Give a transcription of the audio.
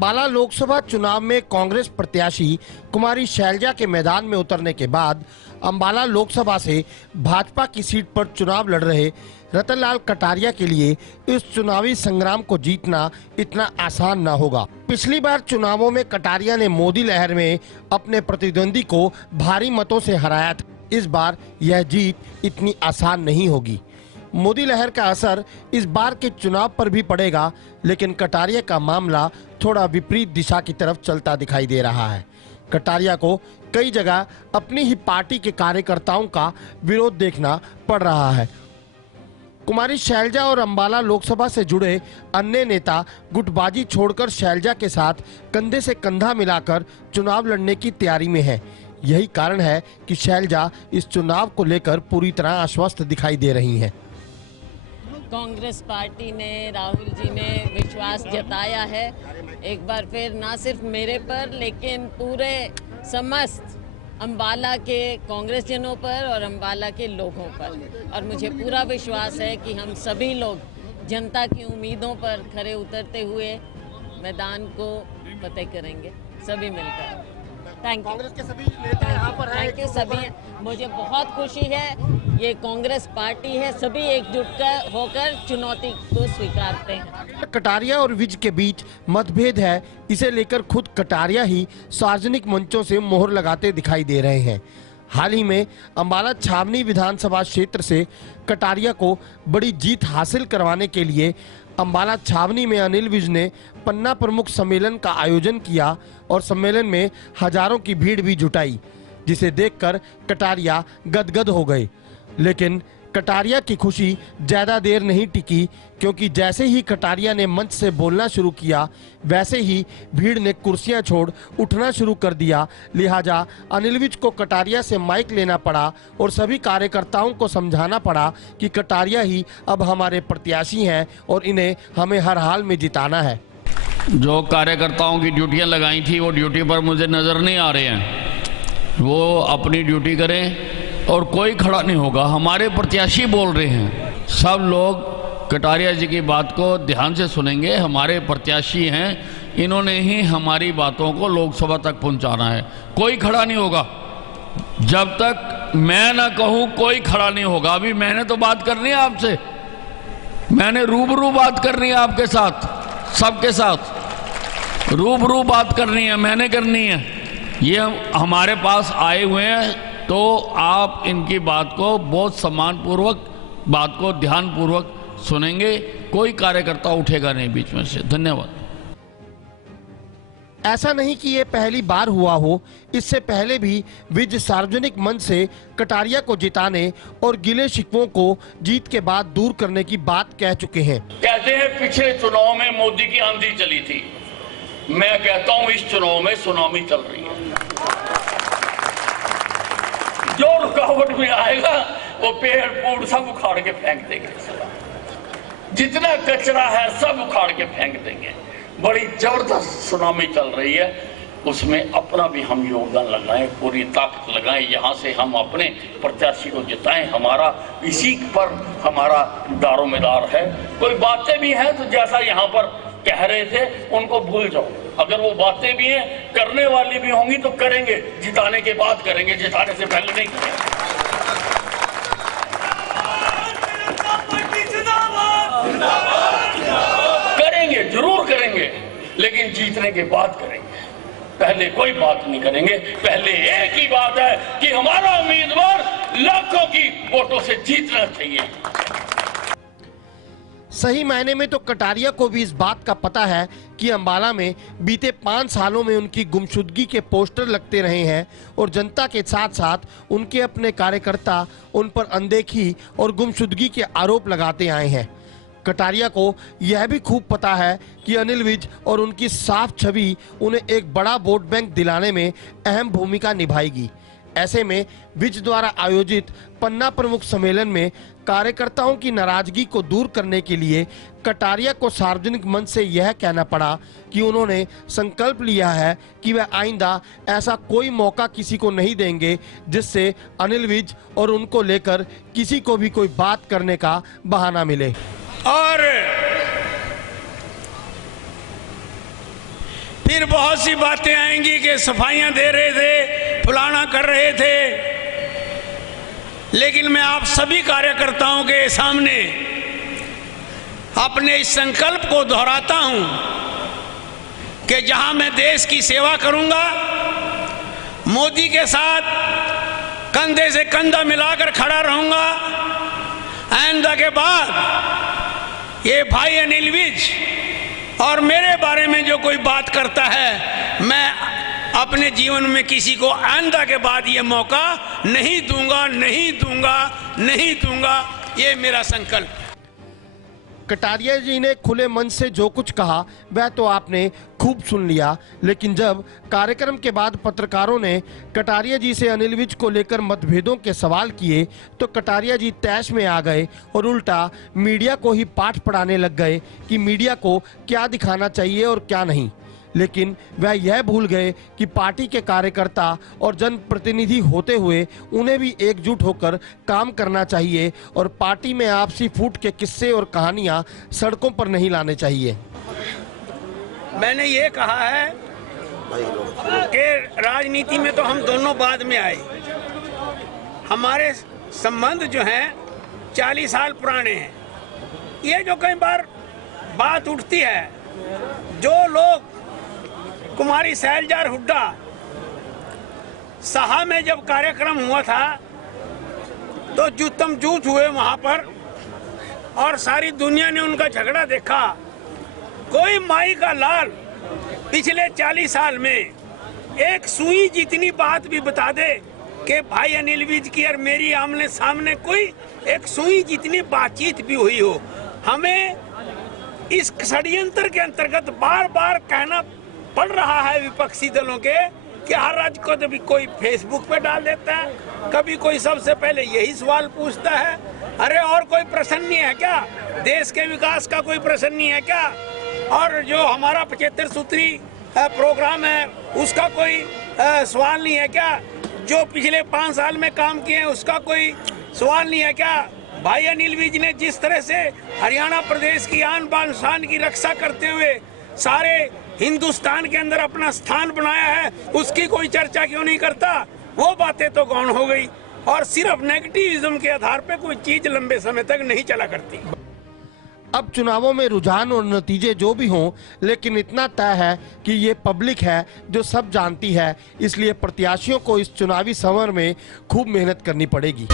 अंबाला लोकसभा चुनाव में कांग्रेस प्रत्याशी कुमारी शैलजा के मैदान में उतरने के बाद अंबाला लोकसभा से भाजपा की सीट पर चुनाव लड़ रहे रतनलाल कटारिया के लिए इस चुनावी संग्राम को जीतना इतना आसान न होगा। पिछली बार चुनावों में कटारिया ने मोदी लहर में अपने प्रतिद्वंदी को भारी मतों से हराया था। इस बार यह जीत इतनी आसान नहीं होगी। मोदी लहर का असर इस बार के चुनाव पर भी पड़ेगा, लेकिन कटारिया का मामला थोड़ा विपरीत दिशा की तरफ चलता दिखाई दे रहा है। कटारिया को कई जगह अपनी ही पार्टी के कार्यकर्ताओं का विरोध देखना पड़ रहा है। कुमारी शैलजा और अंबाला लोकसभा से जुड़े अन्य नेता गुटबाजी छोड़कर शैलजा के साथ कंधे से कंधा मिलाकर चुनाव लड़ने की तैयारी में है। यही कारण है कि शैलजा इस चुनाव को लेकर पूरी तरह आश्वस्त दिखाई दे रही हैं। कांग्रेस पार्टी ने, राहुल जी ने विश्वास जताया है एक बार फिर, ना सिर्फ मेरे पर लेकिन पूरे समस्त अंबाला के कांग्रेस जनों पर और अंबाला के लोगों पर। और मुझे पूरा विश्वास है कि हम सभी लोग जनता की उम्मीदों पर खरे उतरते हुए मैदान को फतेह करेंगे, सभी मिलकर। Thank you. कांग्रेस के सभी नेता यहाँ पर हैं। थैंक यू सभी। मुझे बहुत खुशी है, ये कांग्रेस पार्टी है, सभी एकजुट होकर चुनौती को स्वीकारते हैं। कटारिया और विज के बीच मतभेद है, इसे लेकर खुद कटारिया ही सार्वजनिक मंचों से मोहर लगाते दिखाई दे रहे हैं। हाल ही में अंबाला छावनी विधानसभा क्षेत्र से कटारिया को बड़ी जीत हासिल करवाने के लिए अंबाला छावनी में अनिल विज ने पन्ना प्रमुख सम्मेलन का आयोजन किया और सम्मेलन में हजारों की भीड़ भी जुटाई, जिसे देखकर कटारिया गदगद हो गए। लेकिन कटारिया की खुशी ज्यादा देर नहीं टिकी, क्योंकि जैसे ही कटारिया ने मंच से बोलना शुरू किया वैसे ही भीड़ ने कुर्सियां छोड़ उठना शुरू कर दिया। लिहाजा अनिल विज को कटारिया से माइक लेना पड़ा और सभी कार्यकर्ताओं को समझाना पड़ा कि कटारिया ही अब हमारे प्रत्याशी हैं और इन्हें हमें हर हाल में जिताना है। जो कार्यकर्ताओं की ड्यूटियां लगाई थी वो ड्यूटी पर मुझे नज़र नहीं आ रहे हैं। वो अपनी ड्यूटी करें और कोई खड़ा नहीं होगा। हमारे प्रत्याशी बोल रहे हैं, सब लोग कटारिया जी की बात को ध्यान से सुनेंगे। हमारे प्रत्याशी हैं, इन्होंने ही हमारी बातों को लोकसभा तक पहुंचाना है। कोई खड़ा नहीं होगा जब तक मैं ना कहूं, कोई खड़ा नहीं होगा। अभी मैंने तो बात करनी है आपसे, मैंने रूबरू बात करनी है आपके साथ, सबके साथ रूबरू बात करनी है, मैंने करनी है। ये हमारे पास आए हुए हैं, तो आप इनकी बात को बहुत सम्मानपूर्वक, बात को ध्यानपूर्वक सुनेंगे। कोई कार्यकर्ता उठेगा नहीं बीच में से। धन्यवाद। ऐसा नहीं कि ये पहली बार हुआ हो, इससे पहले भी विज सार्वजनिक मंच से कटारिया को जिताने और गिले शिकवों को जीत के बाद दूर करने की बात कह चुके हैं। कहते हैं पिछले चुनाव में मोदी की आंधी चली थी, मैं कहता हूं इस चुनाव में सुनामी चल रही है। जो रुकावट में आएगा वो पेड़ फूल सब उखाड़ के फेंक देंगे, जितना कचरा है सब उखाड़ के फेंक देंगे। बड़ी जबरदस्त सुनामी चल रही है, उसमें अपना भी हम योगदान लगाएं, पूरी ताकत लगाएं, यहाँ से हम अपने प्रत्याशी को जिताएं। हमारा इसी पर हमारा दारोमदार है। कोई बातें भी हैं तो जैसा यहाँ पर कह रहे थे उनको भूल जाओ। अगर वो बातें भी हैं, करने वाली भी होंगी तो करेंगे, जिताने के बाद करेंगे, जिताने से पहले नहीं करेंगे। करेंगे, जरूर करेंगे, लेकिन जीतने के बाद करेंगे, पहले कोई बात नहीं करेंगे। पहले एक ही बात है कि हमारा उम्मीदवार लाखों की वोटों से जीतना चाहिए। सही मायने में तो कटारिया को भी इस बात का पता है कि अंबाला में बीते 5 सालों में उनकी गुमशुदगी के पोस्टर लगते रहे हैं और जनता के साथ साथ उनके अपने कार्यकर्ता उन पर अनदेखी और गुमशुदगी के आरोप लगाते आए हैं। कटारिया को यह भी खूब पता है कि अनिल विज और उनकी साफ छवि उन्हें एक बड़ा वोट बैंक दिलाने में अहम भूमिका निभाएगी। ऐसे में विज द्वारा आयोजित पन्ना प्रमुख सम्मेलन में कार्यकर्ताओं की नाराजगी को दूर करने के लिए कटारिया को सार्वजनिक मंच से यह कहना पड़ा कि उन्होंने संकल्प लिया है कि वह आइंदा ऐसा कोई मौका किसी को नहीं देंगे जिससे अनिल विज और उनको लेकर किसी को भी कोई बात करने का बहाना मिले। और फिर बहुत सी बातें आएंगी कि सफाइयां दे रहे थे, फलाना कर रहे थे। लेकिन मैं आप सभी कार्यकर्ताओं के सामने अपने इस संकल्प को दोहराता हूं कि जहां मैं देश की सेवा करूंगा, मोदी के साथ कंधे से कंधा मिलाकर खड़ा रहूंगा। आइंदा के बाद ये भाई अनिल विज और मेरे बारे में जो कोई बात करता है, मैं अपने जीवन में किसी को आइंदा के बाद ये मौका नहीं दूंगा, नहीं दूंगा, नहीं दूंगा। ये मेरा संकल्प। कटारिया जी ने खुले मन से जो कुछ कहा वह तो आपने खूब सुन लिया, लेकिन जब कार्यक्रम के बाद पत्रकारों ने कटारिया जी से अनिल विज को लेकर मतभेदों के सवाल किए तो कटारिया जी तैश में आ गए और उल्टा मीडिया को ही पाठ पढ़ाने लग गए कि मीडिया को क्या दिखाना चाहिए और क्या नहीं। लेकिन वह यह भूल गए कि पार्टी के कार्यकर्ता और जनप्रतिनिधि होते हुए उन्हें भी एकजुट होकर काम करना चाहिए और पार्टी में आपसी फूट के किस्से और कहानियां सड़कों पर नहीं लाने चाहिए। मैंने ये कहा है कि राजनीति में तो हम दोनों बाद में आए, हमारे संबंध जो हैं 40 साल पुराने हैं। ये जो कई बार बात उठती है, जो लोग कुमारी शैलजा हुड्डा साहा में जब कार्यक्रम हुआ था तो जूतम जूत हुए वहां पर और सारी दुनिया ने उनका झगड़ा देखा। कोई माई का लाल पिछले 40 साल में एक सुई जितनी बात भी बता दे कि भाई अनिल विज की और मेरी आमने सामने कोई एक सुई जितनी बातचीत भी हुई हो। हमें इस षड्यंत्र के अंतर्गत बार बार कहना पड़ रहा है विपक्षी दलों के कि हर राज्य को कभी कोई फेसबुक पे डाल देता है, कभी कोई सबसे पहले यही सवाल पूछता है, अरे और कोई प्रश्न नहीं है क्या? देश के विकास का कोई प्रश्न नहीं है क्या? और जो हमारा 75 सूत्री प्रोग्राम है उसका कोई सवाल नहीं है क्या? जो पिछले 5 साल में काम किए हैं उसका कोई सवाल नहीं है क्या? भाई अनिल विज ने जिस तरह से हरियाणा प्रदेश की आन बान शान की रक्षा करते हुए सारे हिंदुस्तान के अंदर अपना स्थान बनाया है, उसकी कोई चर्चा क्यों नहीं करता? वो बातें तो गौण हो गई और सिर्फ नेगेटिविज्म के आधार पे कोई चीज लंबे समय तक नहीं चला करती। अब चुनावों में रुझान और नतीजे जो भी हों, लेकिन इतना तय है कि ये पब्लिक है जो सब जानती है, इसलिए प्रत्याशियों को इस चुनावी समर में खूब मेहनत करनी पड़ेगी।